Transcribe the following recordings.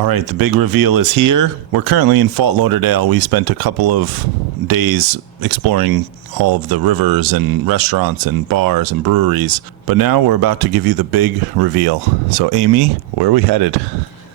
All right, the big reveal is here. We're currently in Fort Lauderdale. We spent a couple of days exploring all of the rivers and restaurants and bars and breweries. But now we're about to give you the big reveal. So Amy, where are we headed?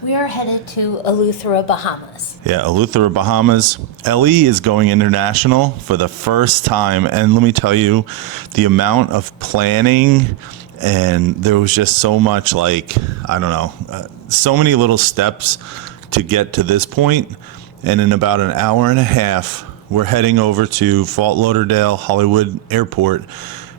We are headed to Eleuthera, Bahamas. Yeah, Eleuthera, Bahamas. Ellie is going international for the first time. And let me tell you, the amount of planning, and there was just so much so many little steps to get to this point. And in about an hour and a half, we're heading over to Fort Lauderdale Hollywood Airport,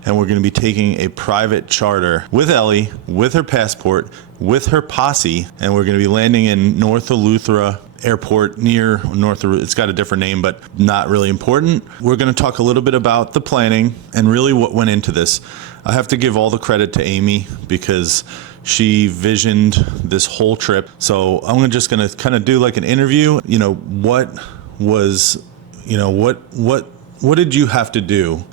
and we're going to be taking a private charter with Ellie, with her passport, with her posse, and we're going to be landing in North Eleuthera Airport near North. It's got a different name, but not really important. We're going to talk a little bit about the planning and really what went into this. I have to give all the credit to Amy because she visioned this whole trip. So I'm just going to kind of do like an interview. What did you have to do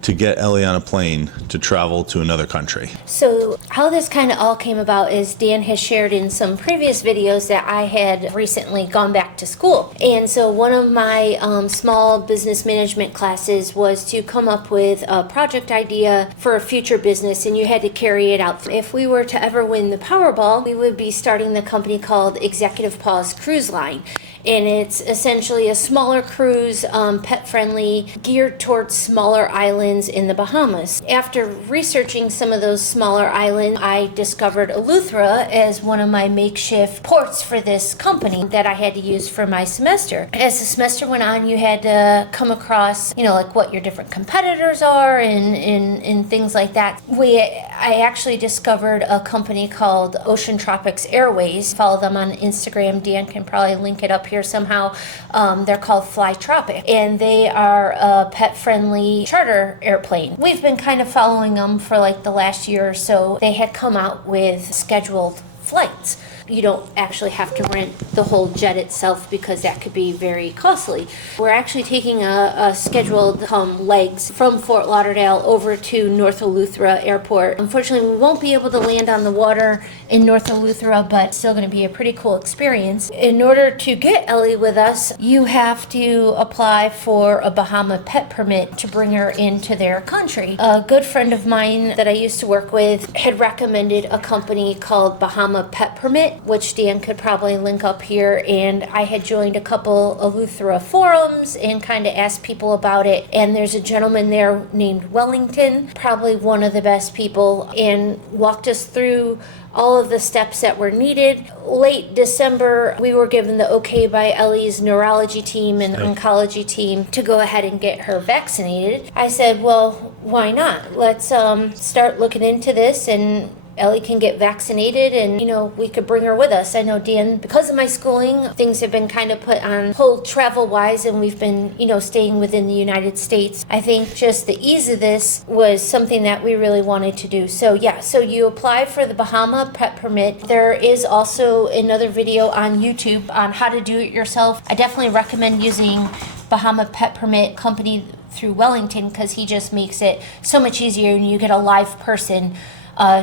to get Ellie on a plane to travel to another country? So how this kind of all came about is Dan has shared in some previous videos that I had recently gone back to school. And so one of my small business management classes was to come up with a project idea for a future business, and you had to carry it out. If we were to ever win the Powerball, we would be starting the company called Executive Paws Cruise Line. And it's essentially a smaller cruise, pet-friendly, geared towards smaller islands in the Bahamas. After researching some of those smaller islands, I discovered Eleuthera as one of my makeshift ports for this company that I had to use for my semester. As the semester went on, you had to come across, like what your different competitors are and things like that. I actually discovered a company called Ocean Tropics Airways. Follow them on Instagram. Dan can probably link it up here somehow. They're called Fly Tropic, and they are a pet-friendly charter airplane. We've been kind of following them for like the last year or so. They had come out with scheduled flights. You don't actually have to rent the whole jet itself because that could be very costly. We're actually taking a scheduled legs from Fort Lauderdale over to North Eleuthera Airport. Unfortunately, we won't be able to land on the water in North Eleuthera, but it's still going to be a pretty cool experience. In order to get Ellie with us, you have to apply for a Bahama pet permit to bring her into their country. A good friend of mine that I used to work with had recommended a company called Bahama Pet Permit, which Dan could probably link up here, and I had joined a couple Eleuthera forums and kind of asked people about it, and there's a gentleman there named Wellington, probably one of the best people, and walked us through all of the steps that were needed. Late December, we were given the okay by Ellie's neurology team and oncology team to go ahead and get her vaccinated. I said, well, why not? Let's start looking into this, and Ellie can get vaccinated and, we could bring her with us. I know, Dan, because of my schooling, things have been kind of put on hold travel-wise, and we've been, staying within the United States. I think just the ease of this was something that we really wanted to do. So you apply for the Bahama Pet Permit. There is also another video on YouTube on how to do it yourself. I definitely recommend using Bahama Pet Permit company through Wellington because he just makes it so much easier, and you get a live person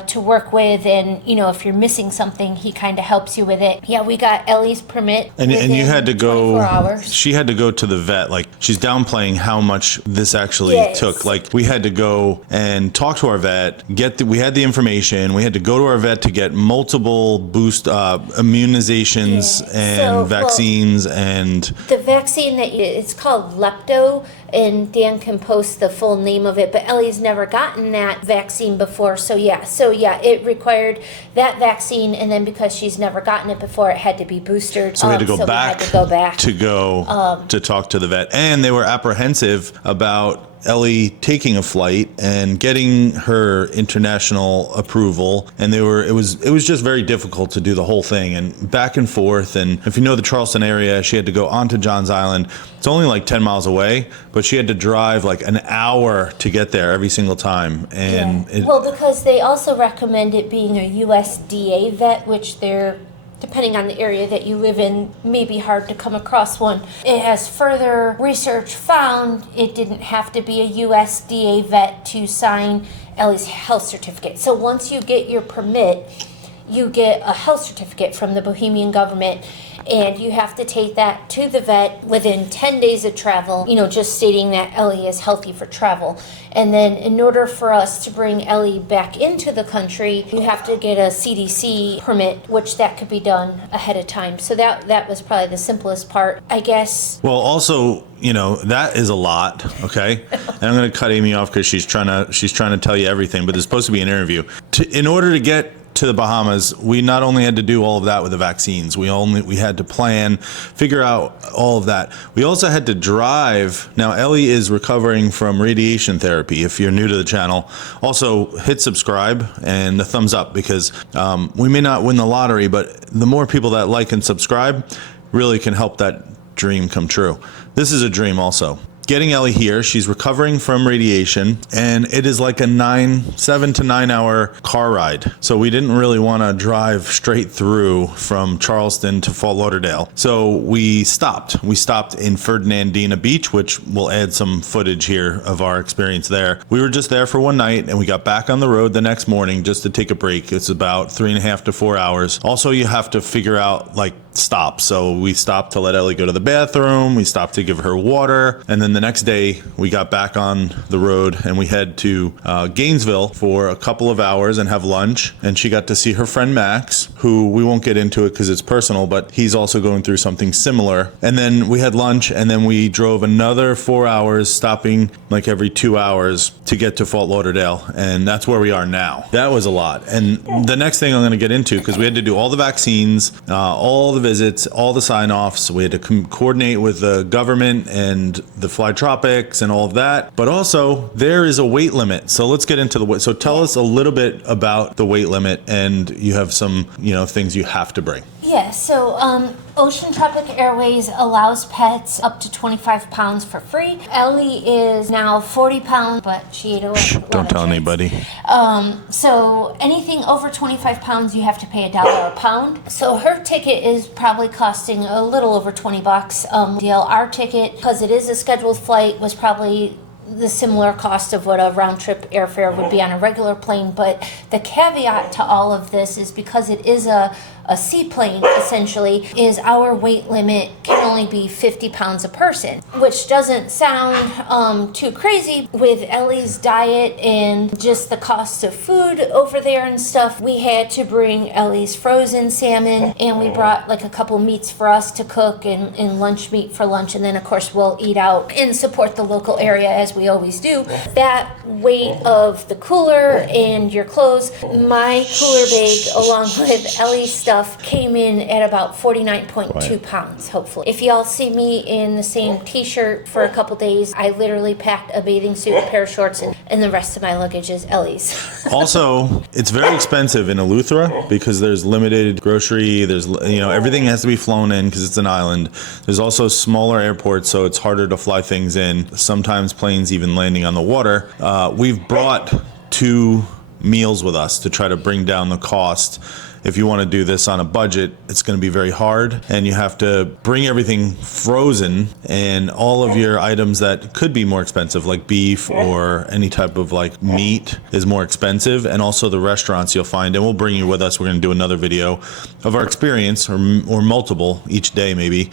to work with, and if you're missing something, he kind of helps you with it. Yeah, we got Ellie's permit, and you had to go 24 hours. She had to go to the vet. Like, she's downplaying how much this actually took. Like, we had to go and talk to our vet, we had the information, we had to go to our vet to get multiple immunizations and vaccines. And the vaccine it's called Lepto, and Dan can post the full name of it, but Ellie's never gotten that vaccine before. So it required that vaccine, and then because she's never gotten it before, it had to be boosted. So we had to go back to talk to the vet, and they were apprehensive about Ellie taking a flight and getting her international approval, and it was just very difficult to do the whole thing and back and forth. And if you know the Charleston area, she had to go onto Johns Island. It's only like 10 miles away, but she had to drive like an hour to get there every single time. And because they also recommend it being a USDA vet, which they're, depending on the area that you live in, may be hard to come across one. It has further research found it didn't have to be a USDA vet to sign Ellie's health certificate. So once you get your permit, you get a health certificate from the Bohemian government, and you have to take that to the vet within 10 days of travel, just stating that Ellie is healthy for travel. And then in order for us to bring Ellie back into the country, you have to get a CDC permit, which that could be done ahead of time. So that was probably the simplest part, I guess. Well, also, that is a lot, okay? And I'm going to cut Amy off because she's trying to tell you everything, but it's supposed to be an interview. In order to get to the Bahamas, we not only had to do all of that with the vaccines, we had to plan, figure out all of that. We also had to drive. Now, Ellie is recovering from radiation therapy. If you're new to the channel, also hit subscribe and the thumbs up, because we may not win the lottery, but the more people that like and subscribe really can help that dream come true. This is a dream also. Getting Ellie here, she's recovering from radiation, and it is like a 7 to 9 hour car ride. So we didn't really want to drive straight through from Charleston to Fort Lauderdale. So we stopped. We stopped in Ferdinandina Beach, which will add some footage here of our experience there. We were just there for one night, and we got back on the road the next morning just to take a break. It's about 3.5 to 4 hours. Also, you have to figure out stops. So we stopped to let Ellie go to the bathroom. We stopped to give her water. And then the next day we got back on the road and we head to Gainesville for a couple of hours and have lunch. And she got to see her friend Max, who we won't get into it because it's personal, but he's also going through something similar. And then we had lunch, and then we drove another 4 hours, stopping every 2 hours to get to Fort Lauderdale. And that's where we are now. That was a lot. And the next thing I'm going to get into, because we had to do all the vaccines, all the visits, all the sign-offs. We had to coordinate with the government and the Fly Tropics and all of that. But also, there is a weight limit. So let's get into the weight. So tell us a little bit about the weight limit, and you have some, things you have to bring. Yeah, so Ocean Tropic Airways allows pets up to 25 pounds for free. Ellie is now 40 pounds, but she ate a lot. Don't tell anybody. So anything over 25 pounds, you have to pay $1 a pound. So her ticket is probably costing a little over $20. Our ticket, because it is a scheduled flight, was probably the similar cost of what a round-trip airfare would be on a regular plane. But the caveat to all of this is, because it is a seaplane, essentially, is our weight limit can only be 50 pounds a person, which doesn't sound too crazy. With Ellie's diet and just the cost of food over there and stuff, we had to bring Ellie's frozen salmon, and we brought a couple meats for us to cook and lunch meat for lunch, and then of course we'll eat out and support the local area as we always do. That weight of the cooler and your clothes, my cooler bag along with Ellie's stuff came in at about 49.2 pounds, hopefully. If y'all see me in the same t-shirt for a couple days, I literally packed a bathing suit, a pair of shorts, and the rest of my luggage is Ellie's. Also, it's very expensive in Eleuthera because there's limited grocery, there's everything has to be flown in because it's an island. There's also smaller airports, so it's harder to fly things in. Sometimes planes even landing on the water. We've brought 2 meals with us to try to bring down the cost. If you want to do this on a budget, it's going to be very hard, and you have to bring everything frozen, and all of your items that could be more expensive, like beef or any type of meat, is more expensive. And also the restaurants you'll find, and we'll bring you with us. We're going to do another video of our experience, or multiple each day maybe.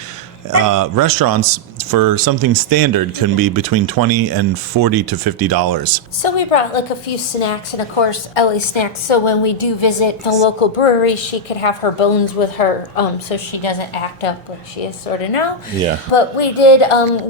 Restaurants for something standard can be between $20 and $40 to $50. So we brought a few snacks, and of course Ellie's snacks, so when we do visit the local brewery, she could have her bones with her, so she doesn't act up like she is sort of now. Yeah. But we did,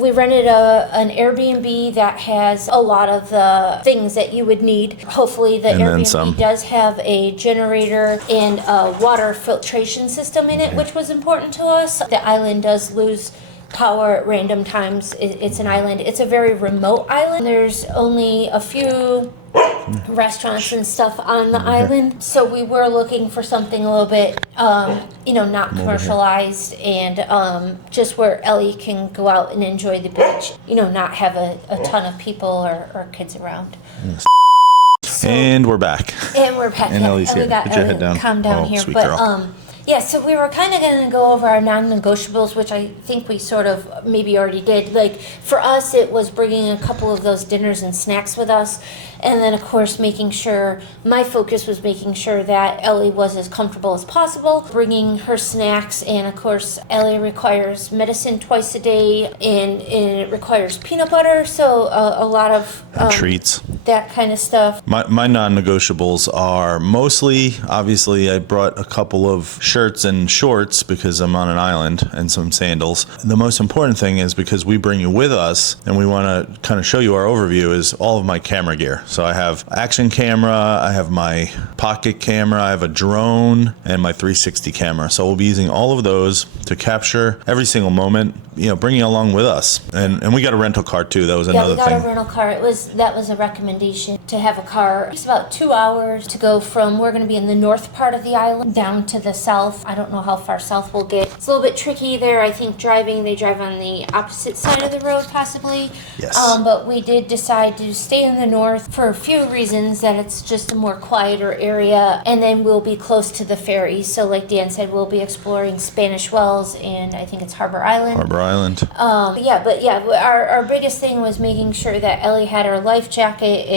we rented an Airbnb that has a lot of the things that you would need. Hopefully the Airbnb does have a generator and a water filtration system in it, which was important to us. The island does lose power at random times. It's an island. It's a very remote island. There's only a few restaurants and stuff on the island, so we were looking for something a little bit not commercialized, and just where Ellie can go out and enjoy the beach, not have a ton of people or kids around. And we're back. And we're back. And Ellie's here. Put your head down. Calm down here. But Yeah, so we were kind of going to go over our non-negotiables, which I think we sort of maybe already did. Like, for us, it was bringing a couple of those dinners and snacks with us. And then, of course, making sure, my focus was making sure that Ellie was as comfortable as possible, bringing her snacks. And, of course, Ellie requires medicine twice a day, and it requires peanut butter. So a lot of treats. That kind of stuff. My non-negotiables are mostly, obviously, I brought a couple of shirts and shorts because I'm on an island, and some sandals. The most important thing is, because we bring you with us and we want to kind of show you our overview, is all of my camera gear. So I have action camera, I have my pocket camera, I have a drone, and my 360 camera. So we'll be using all of those to capture every single moment, bringing you along with us. And we got a rental car too. That was another thing. Yeah, we got a rental car. That was a recommendation to have a car. It's about 2 hours to go from, we're going to be in the north part of the island down to the south. I don't know how far south we'll get. It's a little bit tricky there. I think they drive on the opposite side of the road possibly. Yes. But we did decide to stay in the north for a few reasons, that it's just a more quieter area, and then we'll be close to the ferry. So like Dan said, we'll be exploring Spanish Wells, and I think it's Harbor Island. Our biggest thing was making sure that Ellie had her life jacket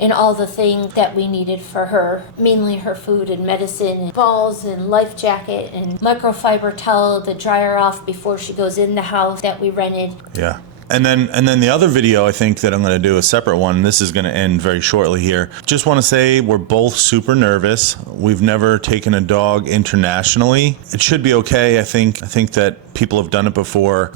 and all the things that we needed for her, mainly her food and medicine, and balls and life jacket and microfiber towel to dry her off before she goes in the house that we rented. Yeah. And then the other video, I think that I'm going to do a separate one. This is going to end very shortly here. Just want to say we're both super nervous. We've never taken a dog internationally. It should be okay. I think that people have done it before,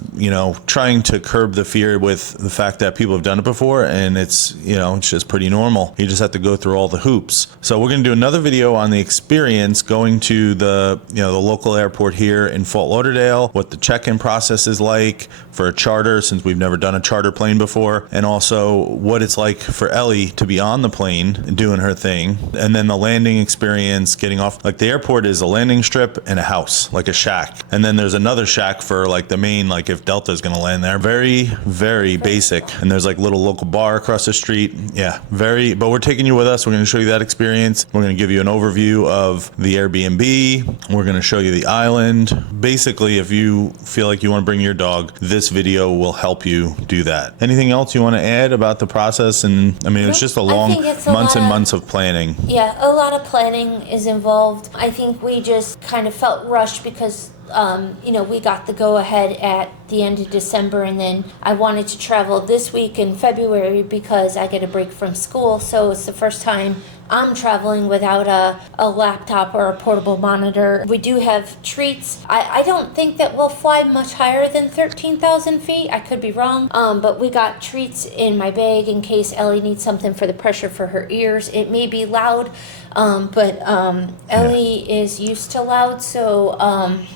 trying to curb the fear with the fact that people have done it before, and it's just pretty normal. You just have to go through all the hoops. So we're going to do another video on the experience going to the local airport here in Fort Lauderdale, what the check-in process is like for a charter, since we've never done a charter plane before, and also what it's like for Ellie to be on the plane doing her thing, and then the landing experience, getting off. Like, the airport is a landing strip and a house, like a shack, and then there's another shack for like the main, like if Delta is going to land there. Very, very basic. And there's like little local bar across the street. Yeah, but we're taking you with us. We're going to show you that experience. We're going to give you an overview of the Airbnb. We're going to show you the island. Basically, if you feel like you want to bring your dog, this video will help you do that. Anything else you want to add about the process? And I mean, it's just a long months and months of planning. Yeah, a lot of planning is involved. I think we just kind of felt rushed because we got the go-ahead at the end of December, and then I wanted to travel this week in February because I get a break from school, so it's the first time I'm traveling without a laptop or a portable monitor. We do have treats. I don't think that we'll fly much higher than 13,000 feet. I could be wrong, but we got treats in my bag in case Ellie needs something for the pressure for her ears. It may be loud, but Ellie is used to loud, so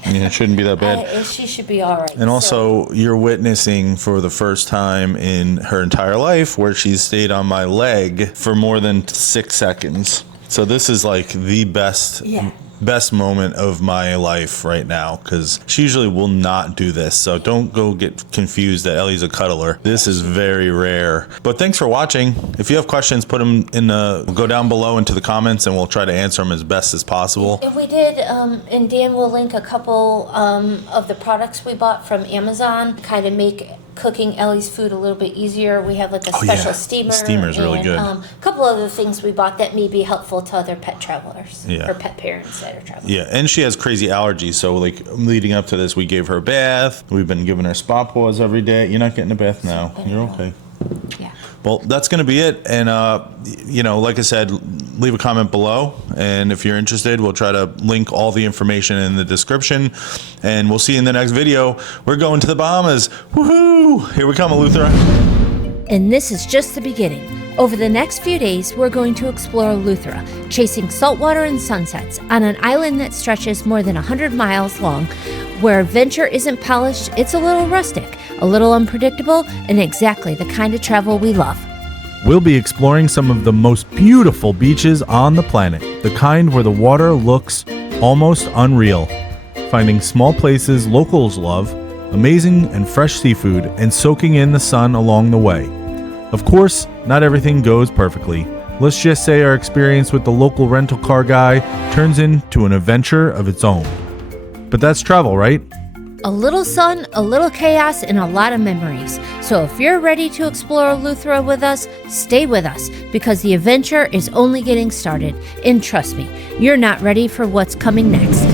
it shouldn't be that bad. She should be all right. And also, you're witnessing for the first time in her entire life where she's stayed on my leg for more than 6 seconds. So this is like the best moment of my life right now, because she usually will not do this. So don't go get confused that Ellie's a cuddler. This is very rare. But thanks for watching. If you have questions, put them go down below into the comments, and we'll try to answer them as best as possible. And we did, and Dan will link a couple of the products we bought from Amazon, kind of make cooking Ellie's food a little bit easier. We have like a special steamer. The steamer's really good. A couple other things we bought that may be helpful to other pet travelers or pet parents that are traveling. Yeah, and she has crazy allergies. So like leading up to this, we gave her a bath. We've been giving her spa paws every day. You're not getting a bath now. You're okay. Yeah. Well, that's going to be it. And, like I said, leave a comment below. And if you're interested, we'll try to link all the information in the description. And we'll see you in the next video. We're going to the Bahamas. Woohoo! Here we come, Eleuthera. And this is just the beginning. Over the next few days, we're going to explore Eleuthera, chasing saltwater and sunsets on an island that stretches more than 100 miles long, where adventure isn't polished, it's a little rustic, a little unpredictable, and exactly the kind of travel we love. We'll be exploring some of the most beautiful beaches on the planet, the kind where the water looks almost unreal. Finding small places locals love, amazing and fresh seafood, and soaking in the sun along the way. Of course, not everything goes perfectly, Let's just say our experience with the local rental car guy turns into an adventure of its own. But that's travel, right? A little sun, a little chaos, and a lot of memories. So if you're ready to explore Eleuthera with us, stay with us, because the adventure is only getting started. And trust me, you're not ready for what's coming next.